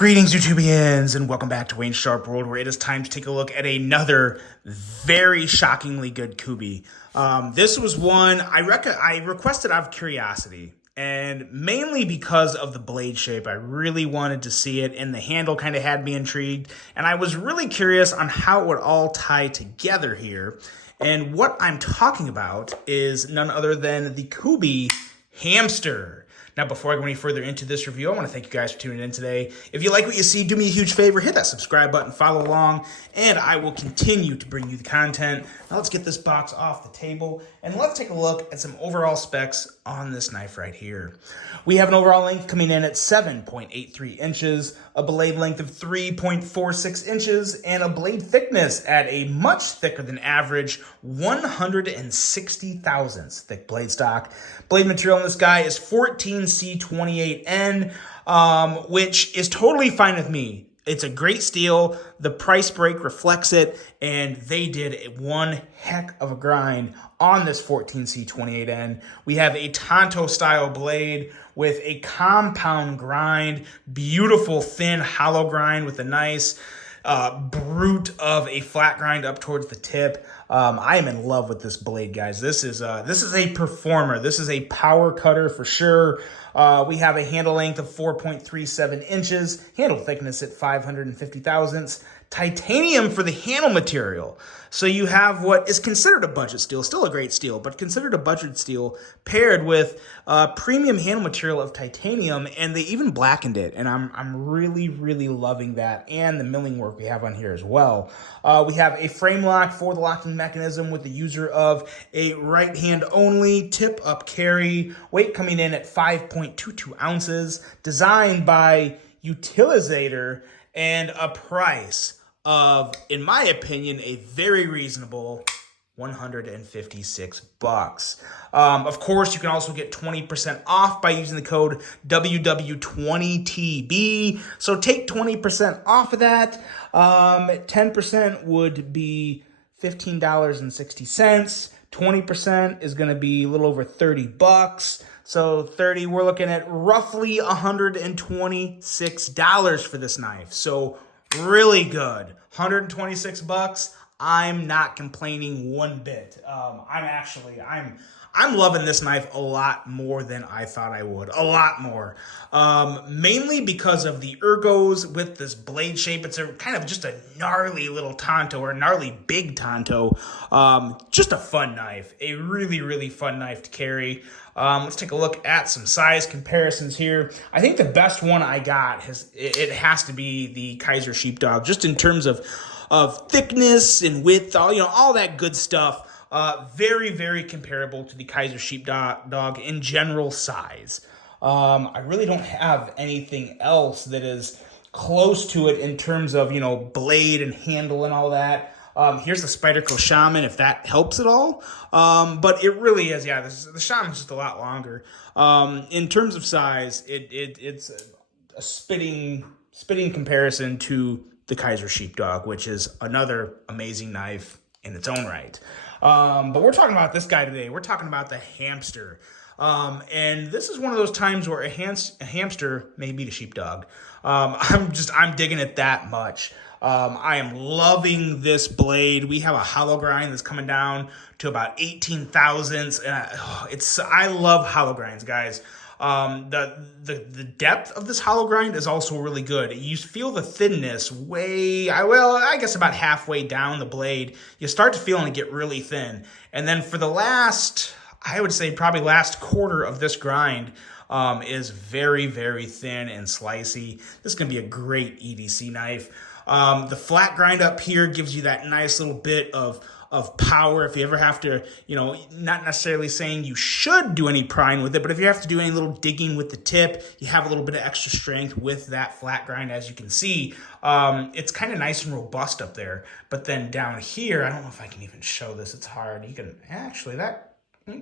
Greetings, YouTubians, and welcome back to Wayne's Sharp World, where it is time to take a look at another very shockingly good Kubey. This was one I requested out of curiosity, and mainly because of the blade shape. I really wanted to see it, and the handle kind of had me intrigued, and I was really curious on how it would all tie together here. And what I'm talking about is none other than the Kubey hamster. Now, before I go any further into this review, I want to thank you guys for tuning in today. If you like what you see, do me a huge favor, hit that subscribe button, follow along, and I will continue to bring you the content. Now, let's get this box off the table, and let's take a look at some overall specs on this knife right here. We have an overall length coming in at 7.83 inches, a blade length of 3.46 inches, and a blade thickness at a much thicker than average 160 thousandths thick blade stock. Blade material in this guy is 14C28N, which is totally fine with me. It's a great steel. The price break reflects it, and they did one heck of a grind on this 14C28N. We have a Tonto style blade with a compound grind, beautiful thin hollow grind with a nice brute of a flat grind up towards the tip. I am in love with this blade, guys. This is a performer. This is a power cutter for sure. We have a handle length of 4.37 inches, handle thickness at 550 thousandths, titanium for the handle material. So you have what is considered a budget steel, still a great steel, but considered a budget steel, paired with premium handle material of titanium, and they even blackened it, and I'm really, really loving that, and the milling work we have on here as well. We have a frame lock for the locking mechanism with the user of a right hand only tip up carry, weight coming in at 5.22 ounces, designed by Utilizator, and a price of, in my opinion, a very reasonable $156. Of course, you can also get 20% off by using the code WW20TB. So take 20% off of that. 10% would be $15.60. 20% is going to be a little over $30. So 30, we're looking at roughly $126 for this knife. So really good. 126 bucks. I'm not complaining one bit. I'm loving this knife a lot more than I thought I would. A lot more. Mainly because of the ergos with this blade shape. It's a kind of just a gnarly little Tonto, or a gnarly big Tonto. Just a fun knife. A really, really fun knife to carry. Let's take a look at some size comparisons here. I think the best one I got has to be the Kaiser Sheepdog, just in terms of thickness and width, all that good stuff. Very, very comparable to the Kaiser Sheepdog in general size. I really don't have anything else that is close to it in terms of, blade and handle and all that. Here's the Spyderco Shaman, if that helps at all. But it really is, yeah, the Shaman's just a lot longer. In terms of size, it's a spitting comparison to the Kaiser Sheepdog, which is another amazing knife in its own right. But we're talking about this guy today. We're talking about the hamster. And this is one of those times where a hamster may beat a sheepdog. I'm digging it that much. I am loving this blade. We have a hollow grind that's coming down to about 18 thousandths. I love hollow grinds, guys. The depth of this hollow grind is also really good. You feel the thinness I guess about halfway down the blade. You start to feel it get really thin. And then for the last, I would say probably last quarter of this grind, is very, very thin and slicey. This is going to be a great EDC knife. The flat grind up here gives you that nice little bit of power if you ever have to, not necessarily saying you should do any prying with it, but if you have to do any little digging with the tip, you have a little bit of extra strength with that flat grind, as you can see. It's kind of nice and robust up there. But then down here, I don't know if I can even show this. It's hard. You can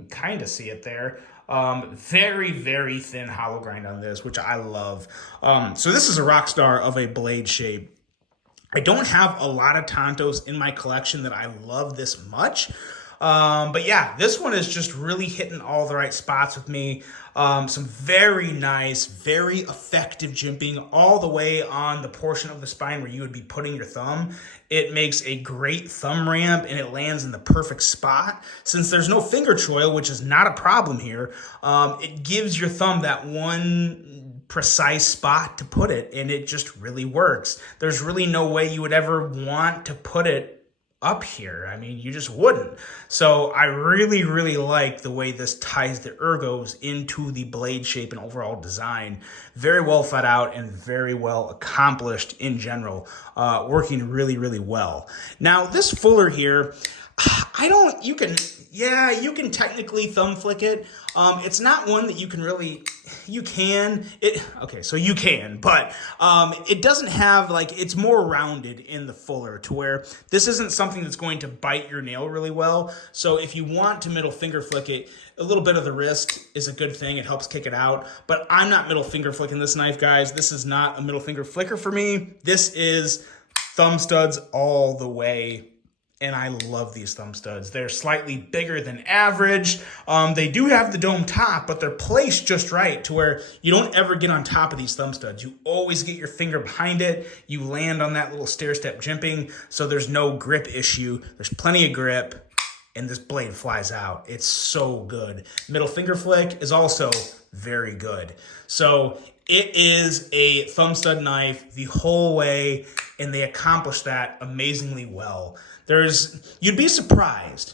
kind of see it there. Very, very thin hollow grind on this, which I love. So this is a rock star of a blade shape. I don't have a lot of Tontos in my collection that I love this much. But yeah, this one is just really hitting all the right spots with me. Some very nice, very effective jimping all the way on the portion of the spine where you would be putting your thumb. It makes a great thumb ramp and it lands in the perfect spot. Since there's no finger choil, which is not a problem here, it gives your thumb that one precise spot to put it, and it just really works. There's really no way you would ever want to put it up here. I mean, you just wouldn't. So I really, really like the way this ties the ergos into the blade shape and overall design. Very well thought out and very well accomplished in general. Working really, really well. Now, this fuller here, you can technically thumb flick it. It's not one that you can, but it doesn't have, it's more rounded in the fuller to where this isn't something that's going to bite your nail really well. So if you want to middle finger flick it, a little bit of the wrist is a good thing. It helps kick it out, but I'm not middle finger flicking this knife, guys. This is not a middle finger flicker for me. This is thumb studs all the way. And I love these thumb studs. They're slightly bigger than average. They do have the dome top, but they're placed just right to where you don't ever get on top of these thumb studs. You always get your finger behind it. You land on that little stair-step jimping, so there's no grip issue. There's plenty of grip, and this blade flies out. It's so good. Middle finger flick is also very good. So it is a thumb stud knife the whole way, and they accomplish that amazingly well. You'd be surprised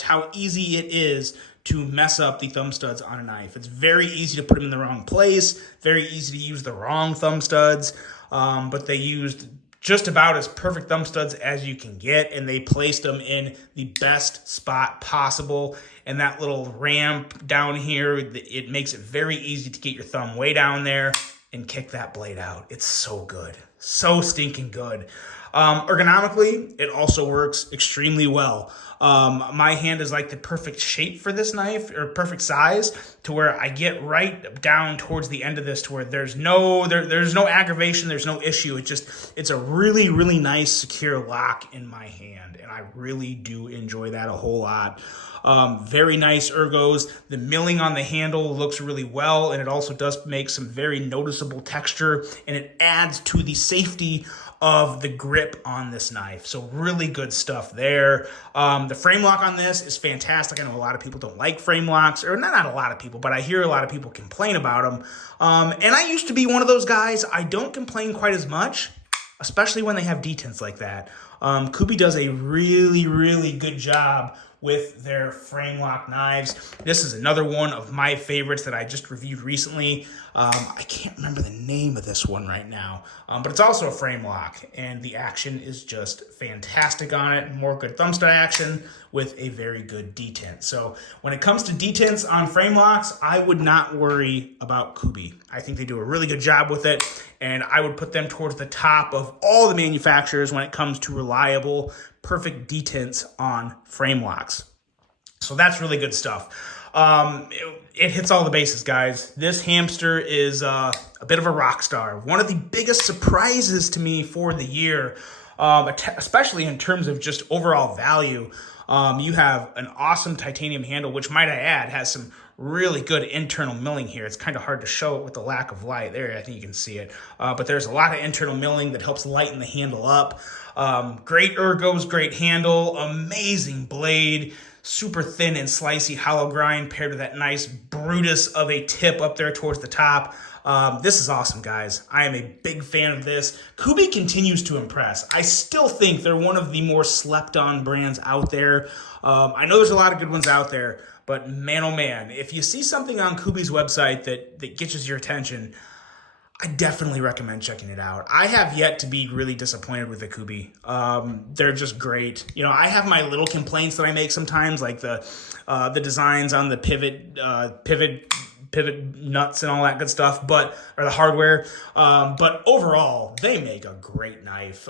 how easy it is to mess up the thumb studs on a knife. It's very easy to put them in the wrong place, very easy to use the wrong thumb studs, but they used just about as perfect thumb studs as you can get, and they placed them in the best spot possible. And that little ramp down here, it makes it very easy to get your thumb way down there and kick that blade out. It's so good. So stinking good. Ergonomically, it also works extremely well. My hand is like the perfect shape for this knife, or perfect size, to where I get right down towards the end of this to where there's no aggravation, there's no issue. It's a really, really nice secure lock in my hand, and I really do enjoy that a whole lot. Very nice ergos. The milling on the handle looks really well, and it also does make some very noticeable texture, and it adds to the safety of the grip on this knife. So really good stuff there. The frame lock on this is fantastic. I know a lot of people don't like frame locks, or not a lot of people, but I hear a lot of people complain about them. And I used to be one of those guys. I don't complain quite as much, especially when they have detents like that. Kubey does a really, really good job with their frame lock knives. This is another one of my favorites that I just reviewed recently. I can't remember the name of this one right now, but it's also a frame lock, and the action is just fantastic on it. More good thumb stud action with a very good detent. So when it comes to detents on frame locks, I would not worry about Kubey. I think they do a really good job with it, and I would put them towards the top of all the manufacturers when it comes to reliable, perfect detents on frame locks. So that's really good stuff. It hits all the bases, guys. This hamster is a bit of a rock star. One of the biggest surprises to me for the year, especially in terms of just overall value. You have an awesome titanium handle, which, might I add, has some really good internal milling here. It's kind of hard to show it with the lack of light. There, I think you can see it. But there's a lot of internal milling that helps lighten the handle up. Great ergos, great handle, amazing blade, super thin and slicey hollow grind paired with that nice Brutus of a tip up there towards the top. This is awesome, guys. I am a big fan of this. Kubey continues to impress. I still think they're one of the more slept-on brands out there. I know there's a lot of good ones out there, but man, oh man, if you see something on Kubey's website that gets your attention, I definitely recommend checking it out. I have yet to be really disappointed with the Kubey. They're just great. You know, I have my little complaints that I make sometimes, like the designs on the pivot nuts and all that good stuff, or the hardware. But overall, they make a great knife.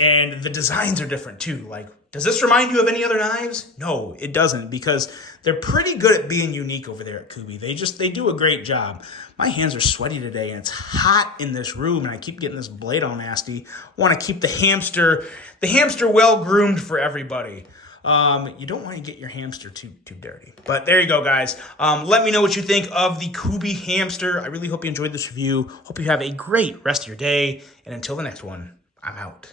And the designs are different too. Like, does this remind you of any other knives? No, it doesn't, because they're pretty good at being unique over there at Kubey. They do a great job. My hands are sweaty today, and it's hot in this room, and I keep getting this blade all nasty. I want to keep the hamster well groomed for everybody. You don't want to get your hamster too dirty. But there you go, guys. Let me know what you think of the Kubey hamster. I really hope you enjoyed this review. Hope you have a great rest of your day. And until the next one, I'm out.